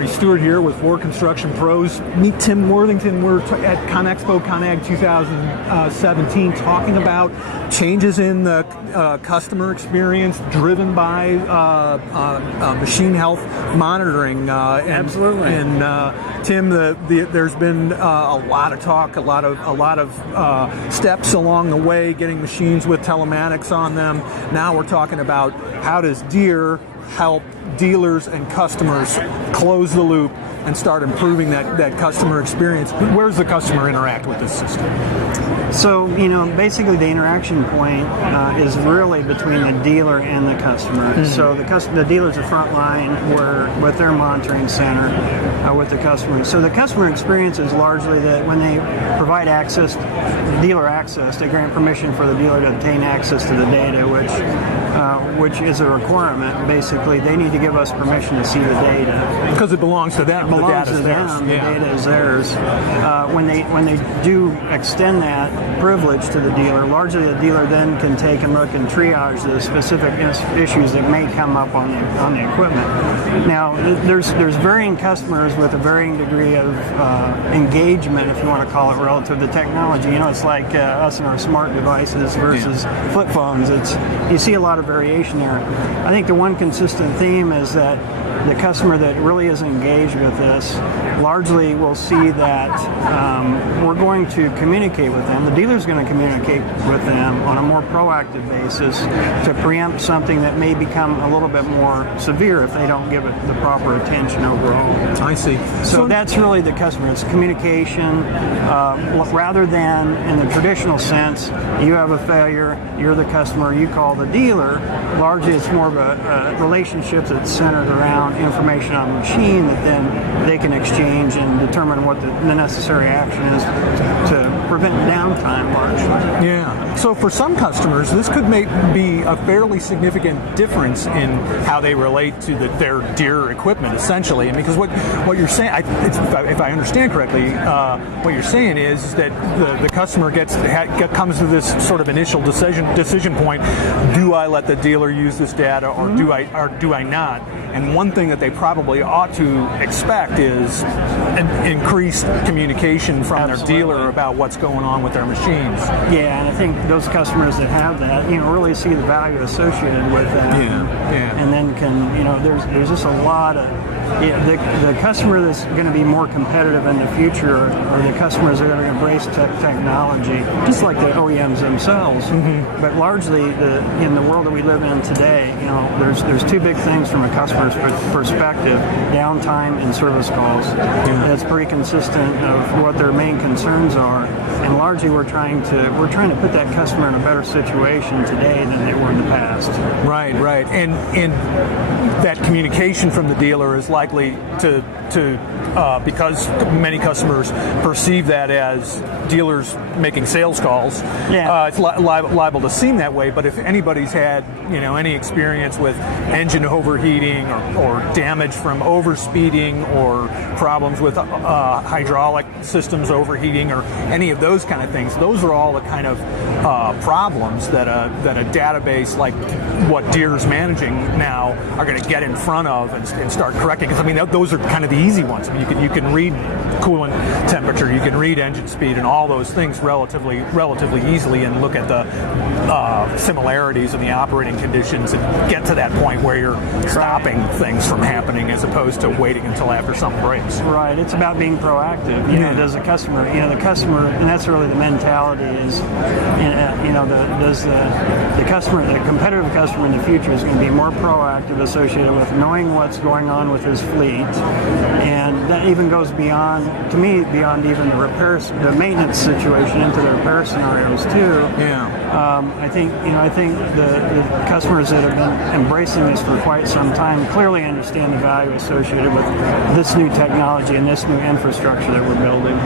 Larry Stewart here with Ford Construction Pros. Meet Tim Worthington. We're at CONEXPO-CON 2017 talking about changes in the customer experience driven by machine health monitoring. Absolutely. And Tim, there's been a lot of talk, a lot of steps along the way, getting machines with telematics on them. Now we're talking about how does Deere help dealers and customers close the loop and start improving that customer experience. Where does the customer interact with this system? So, basically the interaction point is really between the dealer and the customer. Mm-hmm. So the dealer's the front line with their monitoring center with the customer. So the customer experience is largely that when they provide dealer access, they grant permission for the dealer to obtain access to the data, which is a requirement. Basically, they need to give us permission to see the data. Because it belongs to them. It belongs to them. The data is theirs. When they do extend that privilege to the dealer, largely the dealer then can take a look and triage the specific issues that may come up on the equipment. Now, there's varying customers with a varying degree of engagement, if you want to call it, relative to technology. It's like us and our smart devices versus flip phones. You see a lot of variation there. I think the one consistent theme is that the customer that really is engaged with this largely will see that we're going to communicate with them. The dealer's going to communicate with them on a more proactive basis to preempt something that may become a little bit more severe if they don't give it the proper attention overall. I see. So that's really the customer. It's communication rather than in the traditional sense, you have a failure, you're the customer, you call the dealer. Largely it's more of a relationship that's centered around information on the machine that then they can exchange and determine what the necessary action is to prevent downtime largely. Yeah. So for some customers, this could be a fairly significant difference in how they relate to their Deere equipment, essentially. And because what you're saying, if I understand correctly, what you're saying is that the customer comes to this sort of initial decision point: do I let the dealer use this data, or do I not? And one thing that they probably ought to expect is an increased communication from their dealer about what's going on with their machines. Yeah, and I think those customers that have that, really see the value associated with that. Yeah. And then there's just a lot of the customer that's going to be more competitive in the future are the customers that are going to embrace technology, just like the OEMs themselves. Mm-hmm. But largely, in the world that we live in today, there's two big things from a customer's perspective: downtime and service calls. Yeah. That's pretty consistent of what their main concerns are. And largely, we're trying to put that customer in a better situation today than they were in the past. Right. And that communication from the dealer is likely to because many customers perceive that as dealers making sales calls. Yeah. It's liable to seem that way. But if anybody's had any experience with engine overheating or damage from overspeeding or problems with hydraulic systems overheating or any of those kind of things, those are all the kind of problems that a database like what Deere's managing now are going to get in front of and start correcting. Because those are kind of the easy ones. You can read coolant temperature, you can read engine speed, and all those things relatively easily, and look at the similarities in the operating conditions and get to that point where you're stopping things from happening as opposed to waiting until after something breaks. Right. It's about being proactive. Does the customer, and that's really the mentality is, does the customer, the competitive customer in the future is going to be more proactive, associated with knowing what's going on with his fleet, and that even goes beyond even the maintenance situation into the repair scenarios too. Yeah. I think the customers that have been embracing this for quite some time clearly understand the value associated with this new technology and this new infrastructure that we're building.